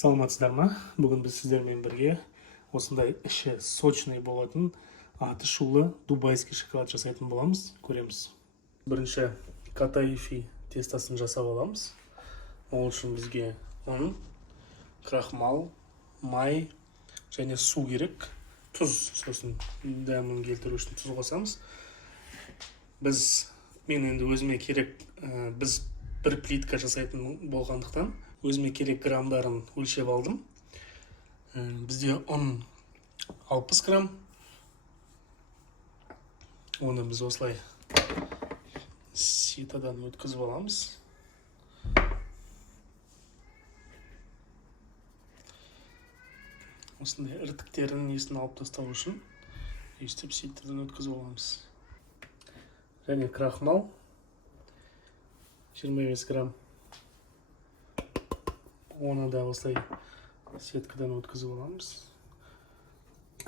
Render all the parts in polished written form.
Саламатсыздар ма? Бүгін біз сіздермен бірге осындай іші сочный болатын аты шулы дубайский шоколад жасайтын боламыз. Көреміз. Бірінші катаифи тестасын жасап аламыз. Ол үшін бізге ұн, крахмал, май және су керек. Тұз, сосын дәмін келтіру үшін тұз қосамыз. Мен енді өзіме керек, біз бір плитка жасайтын болғандықтан өзіме керек грамдарын өлшеп алдым. Бізде ұн 60 грамм. Оны біз осылай ситадан өткізіп аламыз. Осындай іртіктерінің несін алып тастау үшін өйстіп ситадан өткізіп аламыз. Және крахмал 25 грамм. Оны да осылай сеткадан өткізіп аламыз.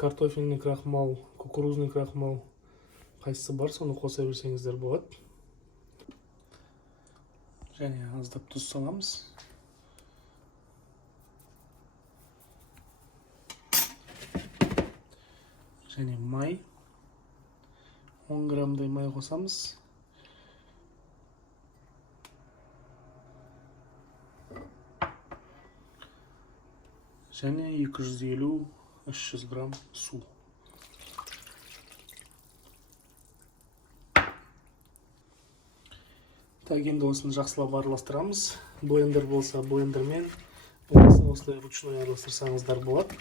Картофельный крахмал, кукурузный крахмал қайсысы бар, соны қоса берсеңіздер болады. Және аздап тұз саламыз. Және май 10 граммдай май қосамыз. Және 250-300 грамм су. Енді осыны жақсылап араластырамыз. Блендер болса блендермен, болмаса осылай ручной араластырсаңыздар болады.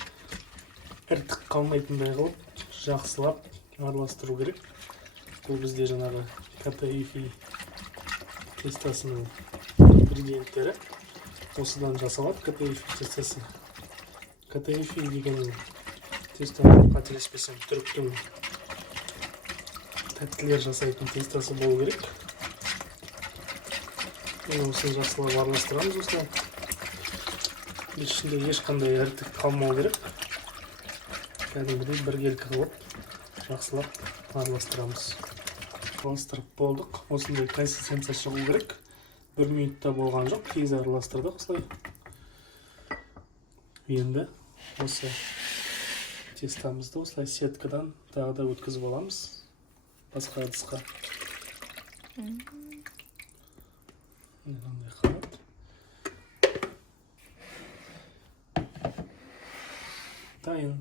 Іртік қалмайтындай қылып, жақсылап араластыру керек. Бұл бізде жаңағы катаифи тестасының ингредиенттері. Осыдан жасалады катаифи тестасы. Катаифи деген тестаны қателеспесем түріктің тәттілер жасайтын тестасы болу керек. Осыны жақсылап араластырамыз осылай. Ішінде ешқандай іртік қалмау керек. Кәдімгідей біркелкі қылып жақсылап араластырамыз. Араластырып болдық. Осындай консистенция шығу керек. 1 минутта болған жоқ. Тез араластырдық осылай. Енді осы тестамызды осылай сеткадан тағы да өткізіп аламыз. Басқа ыдысқа. Мынандай қалады. Дайын.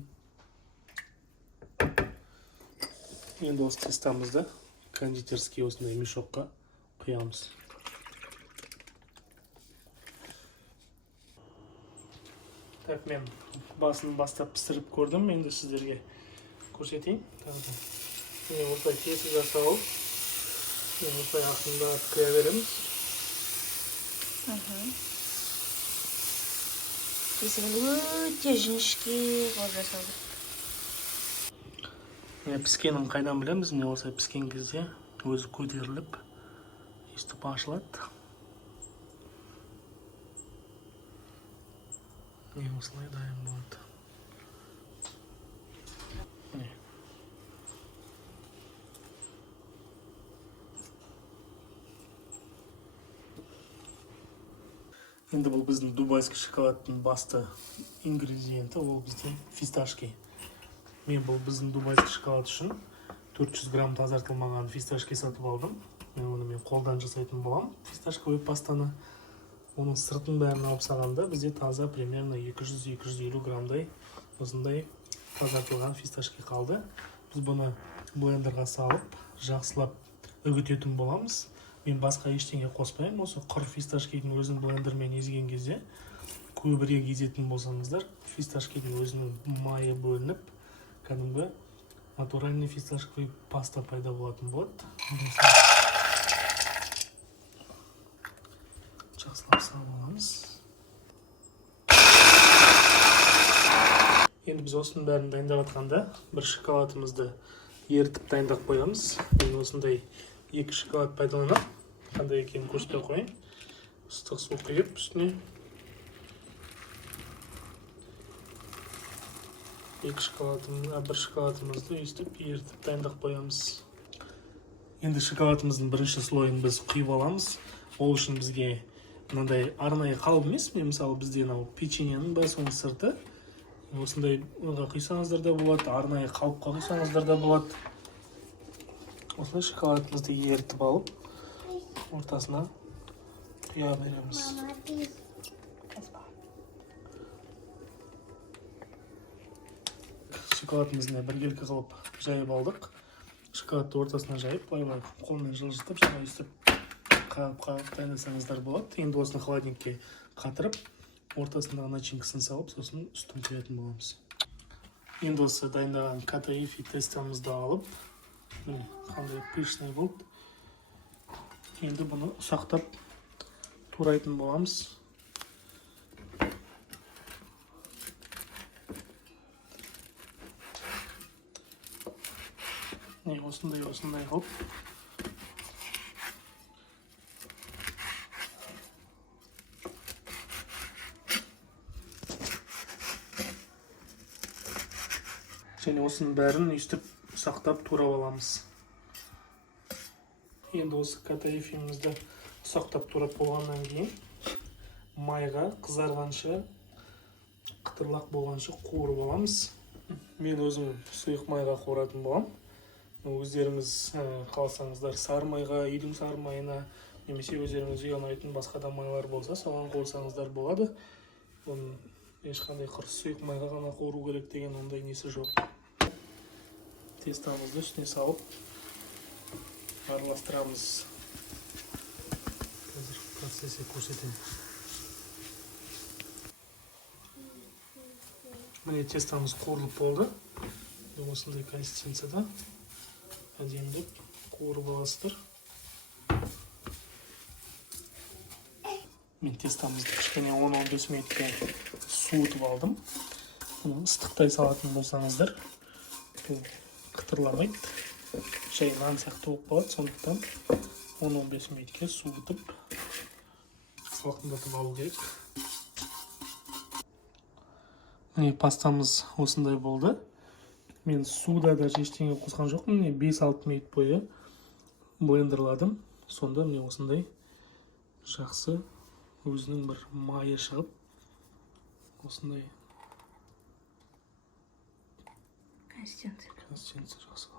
Енді осы тестамызды кондитерский осындай мешокқа құямыз. Так, мен басын бастап пісіріп көрдім. Енді сіздерге көрсетейін. Осылай тесіп жасап алып, осылай ақырындап құя береміз. Тесігін өте жіңішке қылып жасалды. Піскенін қайдан білеміз? Осылай піскен кезде өзі көтеріліп, өйстіп ашылады. Осылай дайын болады. Енді бұл біздің дубайский шоколадтың басты ингредиенті, ол біздің фисташки. Мен бұл біздің дубайский шоколад үшін 400 грамм тазартылмаған фисташки сатып алдым. Оны қолдан жасайтын болам. Фисташковый пастаны. Оның сыртын бәрін алып сағанда бізде таза примерно 200-250 граммдай осындай тазартылған фисташки қалды. Біз бұны блендерға салып, жақсылап үгітетін боламыз. Мен басқа ештеңе қоспаймын. Осы құр фисташкидің өзін блендермен езген кезде көбірек езетін болсаңыздар, фисташкидің өзінің майы бөлініп, кәдімгі натуральный фисташковый паста пайда болатын болады. Жақсылап салып аламыз. Енді біз осының бәрін дайындап жатқанда бір шоколадымызды ерітіп дайындап қоямыз. Мен осындай 2 шоколад пайдаланам. Қандай екенін көрсете қойын. Ыстық су құйып үстіне. 1 шоколадымызды өйстіп ерітіп дайындап қоямыз. Енді шоколадымыздың бірінші слойын біз құйып аламыз. Ол үшін бізге мынандай арнайы қалып емес, мен мысалы бізде мынау печеньенің бәрі соның сырты. Осындай ұнға құйсаңыздар да болады, арнайы қалыпқа құйсаңыздар да болады. Осылай шоколадымызды ерітіп алып, ортасына құя береміз. Шоколадымызды біркелкі қылып жайып алдық. Шоколадты ортасына жайып, былай қолмен жылжытып, жаңа өстіп қағып дайындасаңыздар болады. Енді осыны холодильникке қатырып, ортасындағы начинкасын салып, сосын үстін құятын боламыз. Енді осы дайындаған катаифи тестамызды алып, қандай пышный болды. Енді бұны ұсақтап турайтын боламыз. Осындай қылып. Және осының бәрін үстіп ұсақтап турап аламыз. Енді осы катаифимізді ұсақтап турап болғаннан кейін майға қызарғанша, қытырлақ болғанша қуырып аламыз. Мен өзім сұйық майға қуыратын болам. Өздеріңіз қалсаңыздар сары майға, үйдің сары майына, немесе өздеріңізге ұнайтын басқа да майлар болса, соған қуырсаңыздар болады. Оның ешқандай құрыс сұйық майға ғана қуыру керек деген ондай несі жоқ. Тестамызды үстіне салып араластырамыз. Қазір процессе көрсетемін. Міне тестамыз қуырылып болды. Осындай консистенцияда әдемілеп қуырып аласыздар. Мен тестамызды кішкене 10-15 минутқа суытып алдым. Ыстықтай салатын болсаңыздар, қытырламайды. Жай нан сияқты болып қалады, сондықтан 10-15 минутқа суытып салқындатып алу керек. Міне пастамыз осындай болды. Мен суда даже ештеңе қосқан жоқпын. 5-6 минут бойы блендерладым. Сонда міне осындай жақсы өзінің бір майы шығып, осындай консистенция жақсы.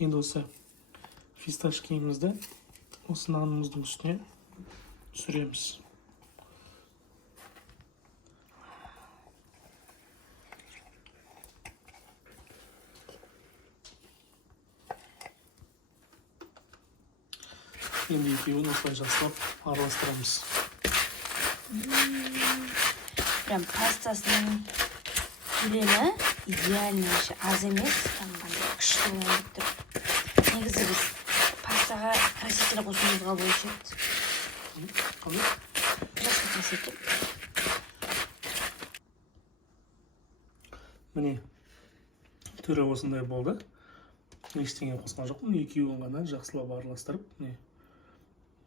Енді осы фисташкиімізді осы нанымыздың үстіне түсіреміз. Енді екеуін осылай жақсылап араластырамыз. Прям пастасының көлемі идеальный, аз емес, күшті болып тұр. Негізі біз пастаға краситель қосуымызға болушы еді. Жақсы краситель. Міне түрі осындай болды. Ештеңе қосқан жоқпын, екеуін ғана жақсылап араластырып,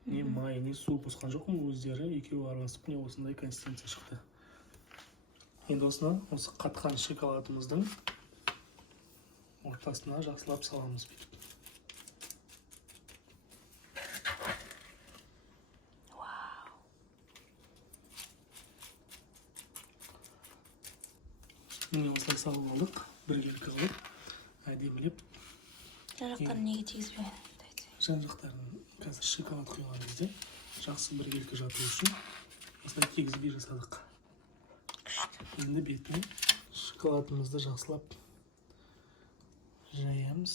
не май, не су қосқан жоқпын, өздері екеуі араласып, не осындай консистенция шықты. Енді осыны осы қатқан шоколадымыздың ортасына жақсылап саламыз бүйтіп. Міне осылай салып алдық, біркелкі қылып, әдемілеп. Жан-жақтарын неге тигізбей? Жан-жақтарын қазір шоколад құйған кезде жақсы біркелкі жату үшін осылай тигізбей жасадық. Енді бетіне шоколадымызды жақсылап жаямыз.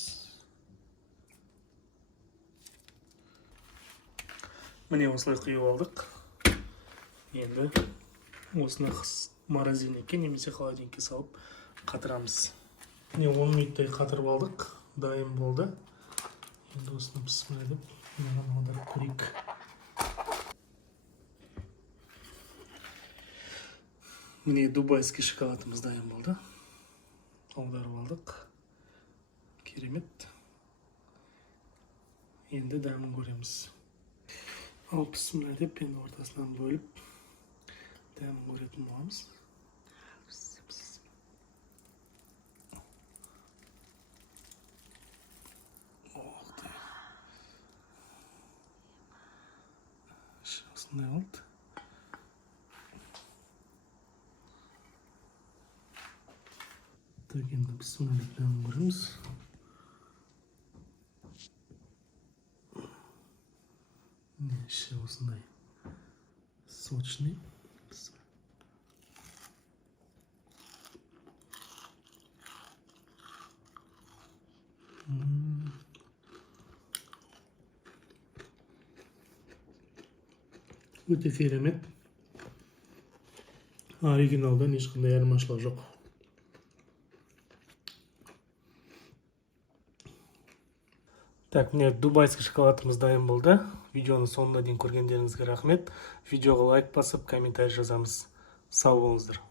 Міне осылай құйып алдық. Енді осыны морозильникке немесе холодильникке салып қатырамыз. Міне 10 минуттай қатырып алдық. Дайын болды. Енді осыны пісіріп, маған аударып көрейік. Міне дубайский шоколадымыз дайын болды. Аударып алдық. Керемет. Енді дәмін көреміз. Ал пісімлі деп енді ортасынан бөліп дәмін көретін боламыз. Осындай болды. Так, енді біз соны bilan көреміз. Іші осындай сочный. Өте керемет. Оригиналдан ешқандай айырмашылығы жоқ. Так, міне дубайский шоколадымыз дайын болды. Видеоны соңына дейін көргендеріңізге рахмет. Видеоға лайк басып, комментарий жазамыз. Сау болыңыздар.